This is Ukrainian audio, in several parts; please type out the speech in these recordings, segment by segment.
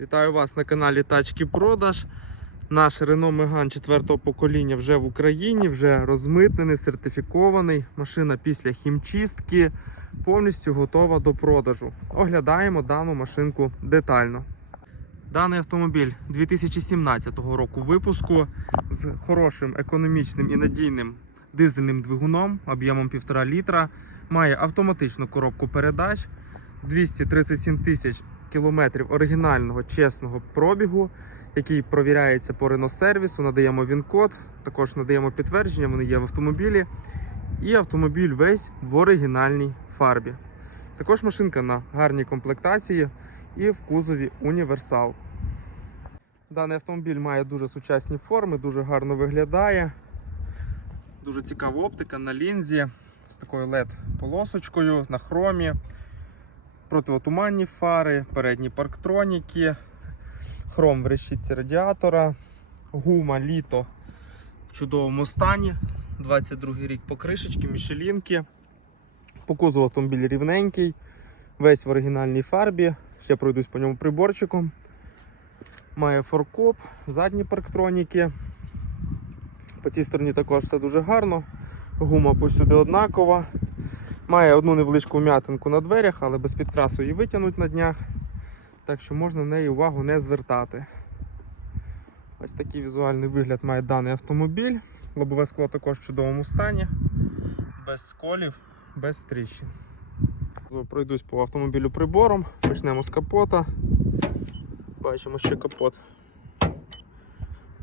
Вітаю вас на каналі Тачки Продаж. Наш Renault Megane 4 покоління вже в Україні, вже розмитнений, сертифікований. Машина після хімчистки повністю готова до продажу. Оглядаємо дану машинку детально. Даний автомобіль 2017 року випуску з хорошим економічним і надійним дизельним двигуном об'ємом 1,5 літра. Має автоматичну коробку передач, 237 тисяч кілометрів оригінального чесного пробігу, який провіряється по Renault сервісу. Надаємо він-код, також надаємо підтвердження, вони є в автомобілі. І автомобіль весь в оригінальній фарбі. Також машинка на гарній комплектації і в кузові універсал. Даний автомобіль має дуже сучасні форми, дуже гарно виглядає. Дуже цікава оптика на лінзі з такою LED-полосочкою на хромі, протиотуманні фари, передні парктроніки, хром в решітці радіатора, гума літо в чудовому стані. 22 рік покришечки, мішелінки. По кузову автомобіль рівненький, весь в оригінальній фарбі. Ще пройдусь по ньому приборчиком. Має форкоп, задні парктроніки. По цій стороні також все дуже гарно. Гума посюди однакова. Має одну невеличку вм'ятинку на дверях, але без підкрасу її витягнуть на днях. Так що можна на неї увагу не звертати. Ось такий візуальний вигляд має даний автомобіль. Лобове скло також в чудовому стані, без сколів, без тріщин. Пройдусь по автомобілю прибором, почнемо з капота. Бачимо, що капот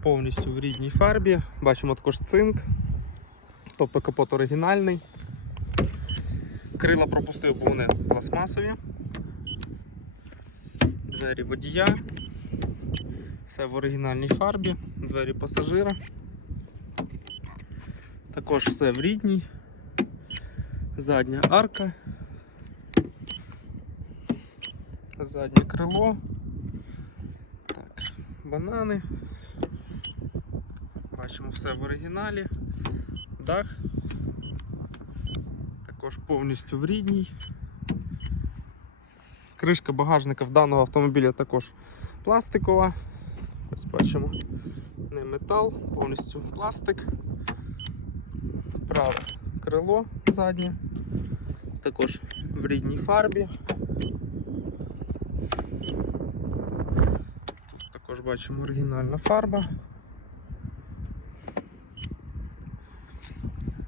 повністю в рідній фарбі. Бачимо також цинк, тобто капот оригінальний. Крила пропустив, бо вони пластмасові. Двері водія. Все в оригінальній фарбі, двері пасажира. Також все в рідній. Задня арка. Заднє крило. Так, банани. Бачимо все в оригіналі. Дах. Також повністю в рідній. Кришка багажника в даного автомобіля також пластикова. Ось бачимо не метал, повністю пластик. Праве крило заднє, також в рідній фарбі. Тут також бачимо оригінальна фарба.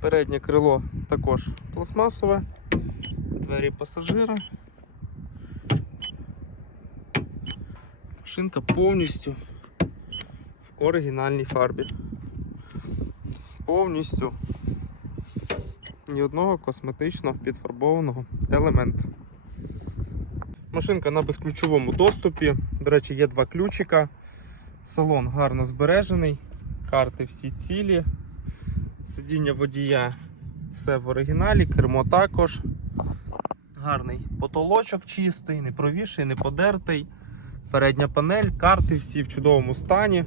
Переднє крило також пластмасове, двері пасажира. Машинка повністю в оригінальній фарбі. Повністю ні одного косметично підфарбованого елементу. Машинка на безключовому доступі. До речі, є два ключика. Салон гарно збережений, карти всі цілі. Сидіння водія все в оригіналі, кермо також. Гарний потолочок чистий, не провіший, не подертий. Передня панель, карти всі в чудовому стані.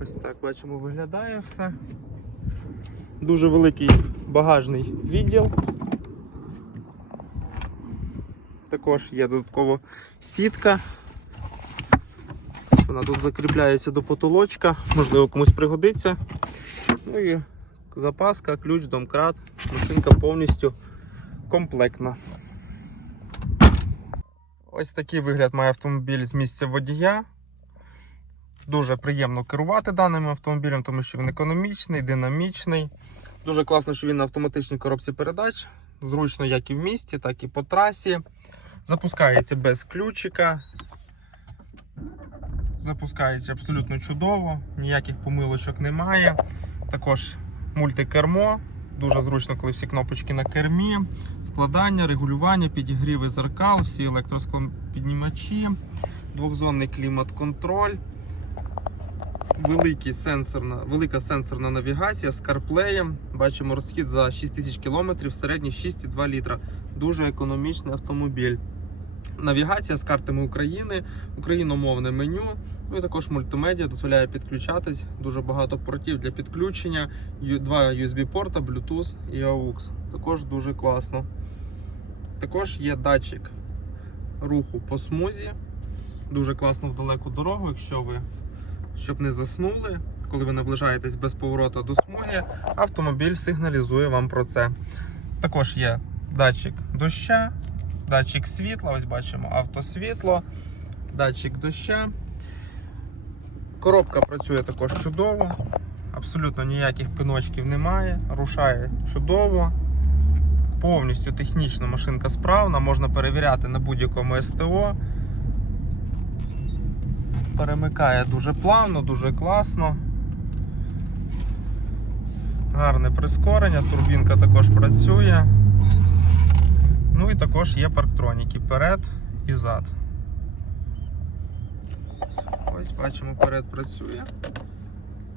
Ось так бачимо, виглядає все. Дуже великий багажний відділ. Також є додатково сітка. Вона тут закріпляється до потолочка, можливо комусь пригодиться. Ну і запаска, ключ, домкрат, машинка повністю комплектна. Ось такий вигляд має автомобіль з місця водія. Дуже приємно керувати даним автомобілем, тому що він економічний, динамічний. Дуже класно, що він на автоматичній коробці передач. Зручно як і в місті, так і по трасі. Запускається без ключика. Запускається абсолютно чудово, ніяких помилочок немає. Також мультикермо. Дуже зручно, коли всі кнопочки на кермі, складання, регулювання, підігріви зеркал, всі електросклопіднімачі, двохзонний клімат-контроль, великий сенсорна, велика сенсорна навігація з CarPlay. Бачимо розхід за 6000 км, середній 6,2 літра. Дуже економічний автомобіль. Навігація з картами України, україномовне меню, ну і також мультимедіа дозволяє підключатись. Дуже багато портів для підключення, два USB-порта, Bluetooth і AUX. Також дуже класно. Також є датчик руху по смузі, дуже класно в далеку дорогу, якщо ви щоб не заснули, коли ви наближаєтесь без повороту до смуги, автомобіль сигналізує вам про це. Також є датчик доща, датчик світла, ось бачимо автосвітло, датчик доща. Коробка працює також чудово, абсолютно ніяких пиночків немає, рушає чудово. Повністю технічно машинка справна, можна перевіряти на будь-якому СТО. Перемикає дуже плавно, дуже класно. Гарне прискорення, турбінка також працює. Ну і також є парктроніки перед і зад. Ось бачимо, перед працює.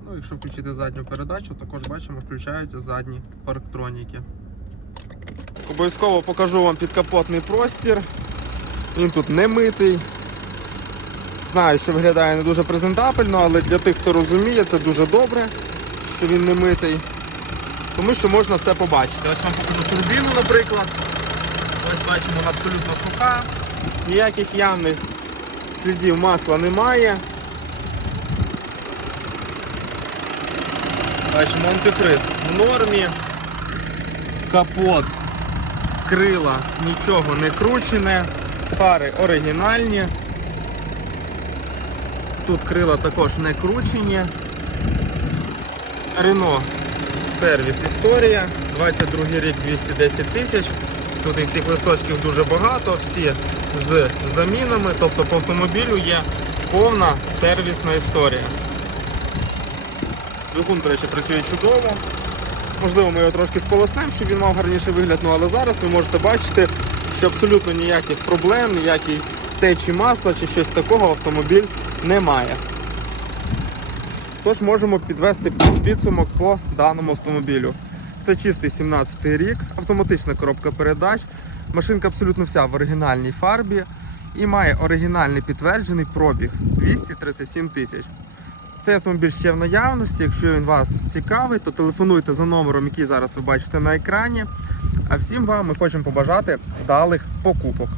Ну, якщо включити задню передачу, також бачимо, включаються задні парктроніки. Обов'язково покажу вам підкапотний простір. Він тут не митий. Знаю, що виглядає не дуже презентабельно, але для тих, хто розуміє, це дуже добре, що він не митий. Тому що можна все побачити. Ось вам покажу турбіну, наприклад. Ось бачимо, вона абсолютно суха. Ніяких явних слідів масла немає. Бачимо антифриз в нормі. Капот, крила, нічого не кручене. Фари оригінальні. Тут крила також не кручені. Рено сервіс історія. 22 рік 210 тисяч. Тут і цих листочків дуже багато, всі з замінами, тобто по автомобілю є повна сервісна історія. Двигун, до речі, працює чудово. Можливо, ми його трошки сполоснемо, щоб він мав гарніший вигляд, ну але зараз ви можете бачити, що абсолютно ніяких проблем, ніяких течі масла чи щось такого автомобіль не має. Тож можемо підвести підсумок по даному автомобілю. Це чистий 17 рік, автоматична коробка передач. Машинка абсолютно вся в оригінальній фарбі і має оригінальний підтверджений пробіг 237 тисяч. Цей автомобіль ще в наявності. Якщо він вас цікавий, то телефонуйте за номером, який зараз ви бачите на екрані. А всім вам ми хочемо побажати вдалих покупок.